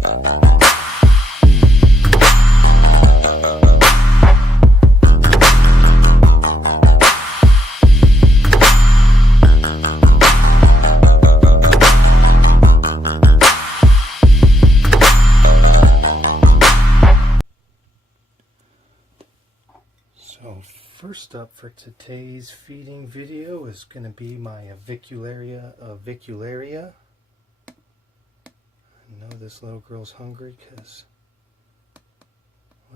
So first up for today's feeding video is going to be my Avicularia. I know this little girl's hungry because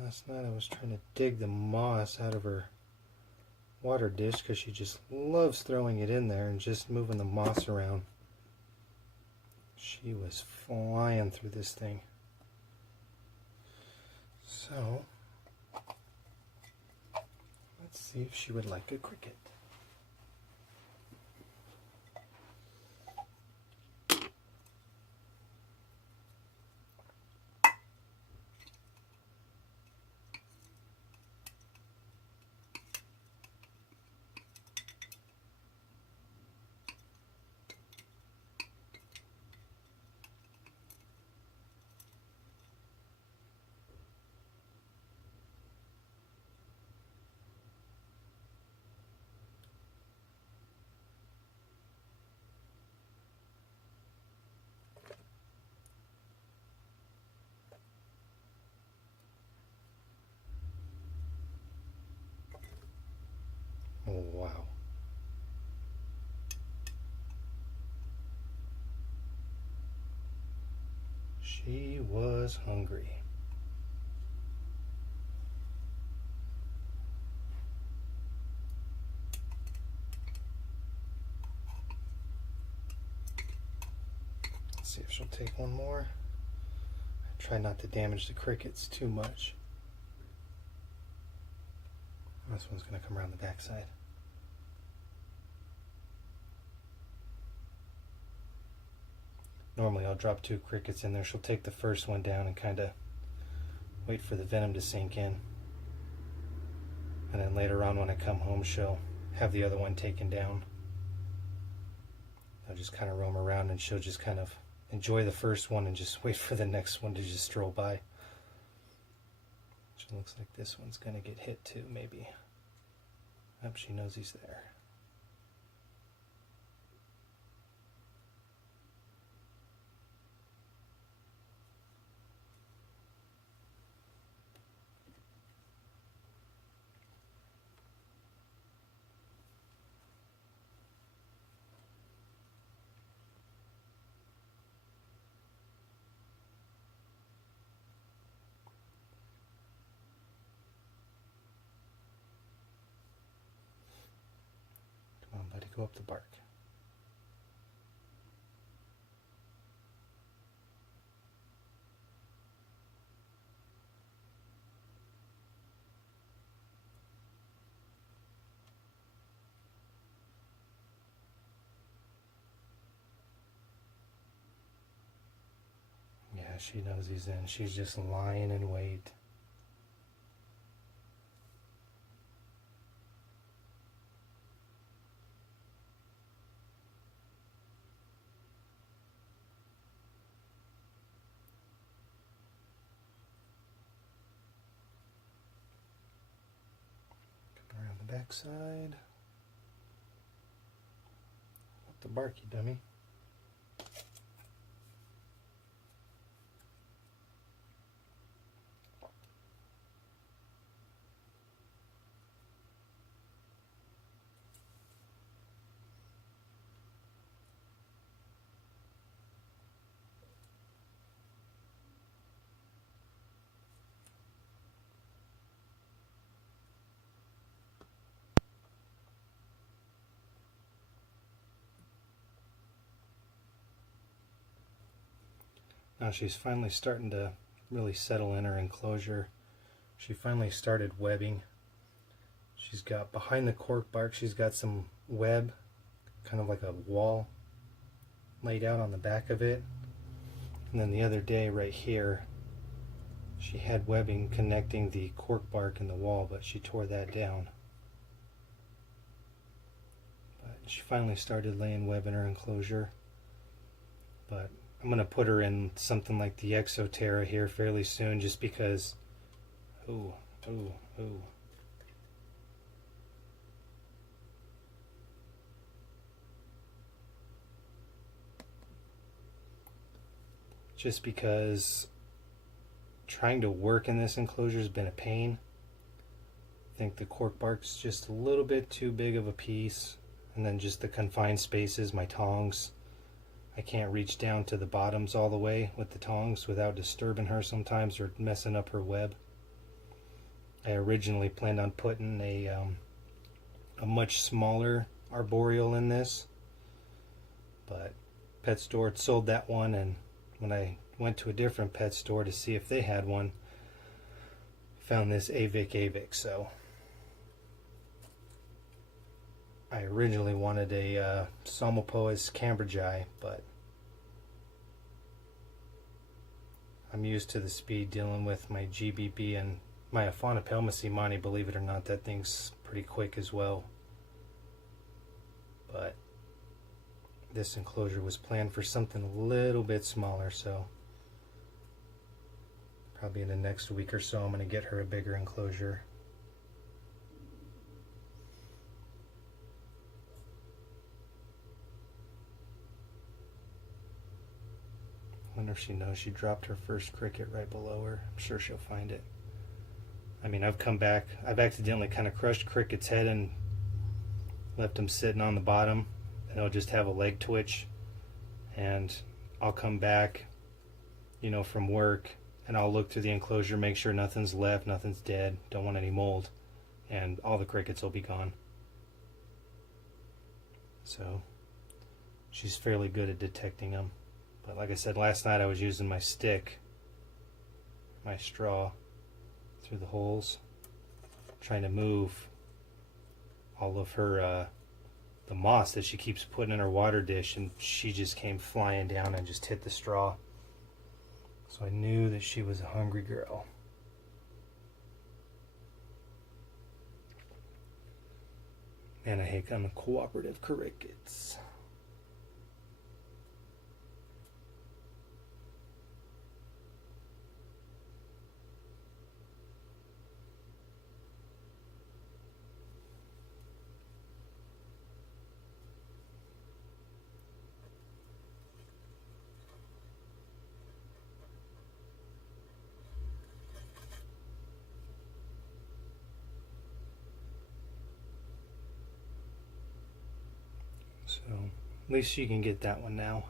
last night I was trying to dig the moss out of her water dish because she just loves throwing it in there and just moving the moss around. She was flying through this thing. So let's see if she would like a cricket. Oh, wow. She was hungry. Let's see if she'll take one more. I try not to damage the crickets too much. This one's going to come around the backside. Normally I'll drop 2 crickets in there. She'll take the first one down and kind of wait for the venom to sink in. And then later on when I come home, she'll have the other one taken down. I'll just kind of roam around and she'll just kind of enjoy the first one and just wait for the next one to just stroll by. It looks like this one's going to get hit too, maybe. Oh, she knows he's there. Let it go up the bark. Yeah, she knows he's in. She's just lying in wait. Around the backside. Up the bark, you dummy. Now she's finally starting to really settle in her enclosure. She finally started webbing. She's got behind the cork bark, she's got some web, kind of like a wall laid out on the back of it. And then the other day right here, she had webbing connecting the cork bark and the wall, but she tore that down. But she finally started laying web in her enclosure. But I'm going to put her in something like the Exoterra here fairly soon, just because, ooh, ooh, ooh. Just because trying to work in this enclosure has been a pain. I think the cork bark's just a little bit too big of a piece, and then just the confined spaces, my tongs. I can't reach down to the bottoms all the way with the tongs without disturbing her sometimes or messing up her web. I originally planned on putting a much smaller arboreal in this, but pet store had sold that one, and when I went to a different pet store to see if they had one, found this Avic. So I originally wanted a Psalmopoeus cambridgei, but I'm used to the speed dealing with my GBB and my Aphonopelma believe it or not. That thing's pretty quick as well. But this enclosure was planned for something a little bit smaller, so probably in the next week or so I'm going to get her a bigger enclosure. I wonder if she knows she dropped her first cricket right below her. I'm sure she'll find it. I mean, I've come back, I've accidentally kind of crushed Cricket's head and left him sitting on the bottom, and he'll just have a leg twitch, and I'll come back, you know, from work, and I'll look through the enclosure, make sure nothing's left, nothing's dead, don't want any mold, and all the crickets will be gone. So she's fairly good at detecting them. But like I said, last night I was using my stick, my straw, through the holes, trying to move all of her the moss that she keeps putting in her water dish, and she just came flying down and just hit the straw. So I knew that she was a hungry girl. Man, I hate uncooperative crickets. So at least you can get that one now.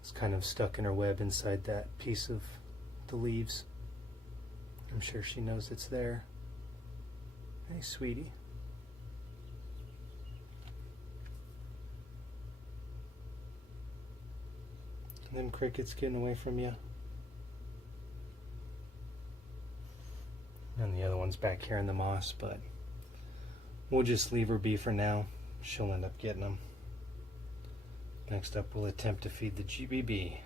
It's kind of stuck in her web inside that piece of the leaves. I'm sure she knows it's there. Hey, sweetie. Them crickets getting away from you. And the other one's back here in the moss, but we'll just leave her be for now. She'll end up getting them. Next up, we'll attempt to feed the GBB.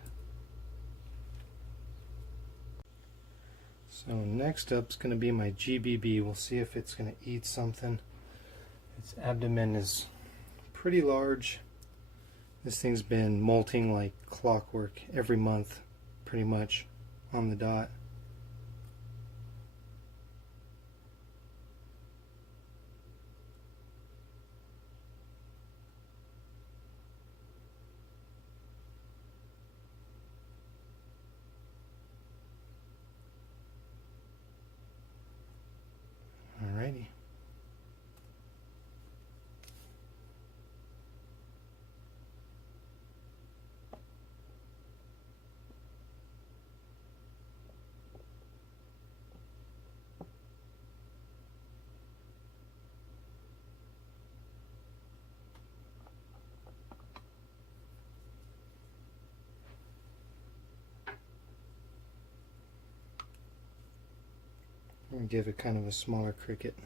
So next up is going to be my GBB. We'll see if it's going to eat something. Its abdomen is pretty large. This thing's been molting like clockwork every month, pretty much on the dot. Alrighty. And give it kind of a smaller cricket.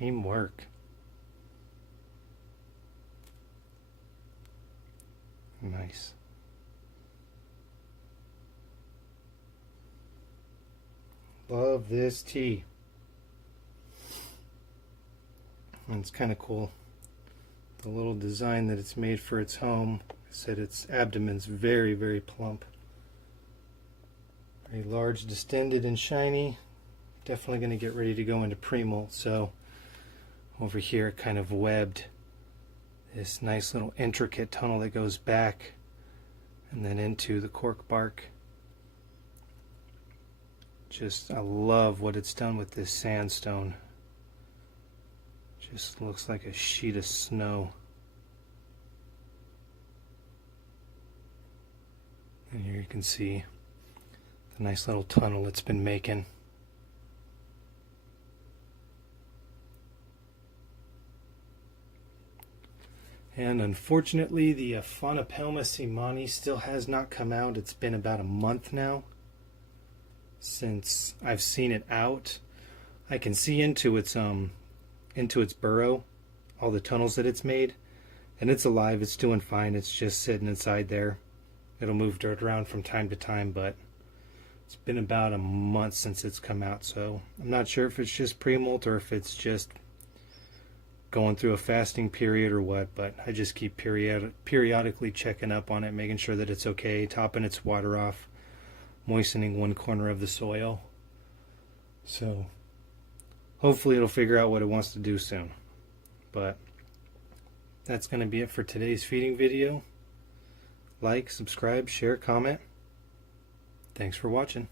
Teamwork. Nice. Love this tea. And it's kind of cool. The little design that it's made for its home. I said its abdomen's very, very plump. Very large, distended, and shiny. Definitely going to get ready to go into pre-molt. So over here it kind of webbed this nice little intricate tunnel that goes back and then into the cork bark. Just, I love what it's done with this sandstone. Just looks like a sheet of snow. And here you can see the nice little tunnel it's been making. And unfortunately, the Phaunopelma seemanni still has not come out. It's been about a month now since I've seen it out. I can see into its burrow, all the tunnels that it's made, and it's alive. It's doing fine. It's just sitting inside there. It'll move dirt around from time to time, but it's been about a month since it's come out, so I'm not sure if it's just pre-molt or if it's just going through a fasting period or what, but I just keep periodically checking up on it, making sure that it's okay, topping its water off, moistening one corner of the soil. So hopefully it'll figure out what it wants to do soon. But that's going to be it for today's feeding video. Like, subscribe, share, comment. Thanks for watching.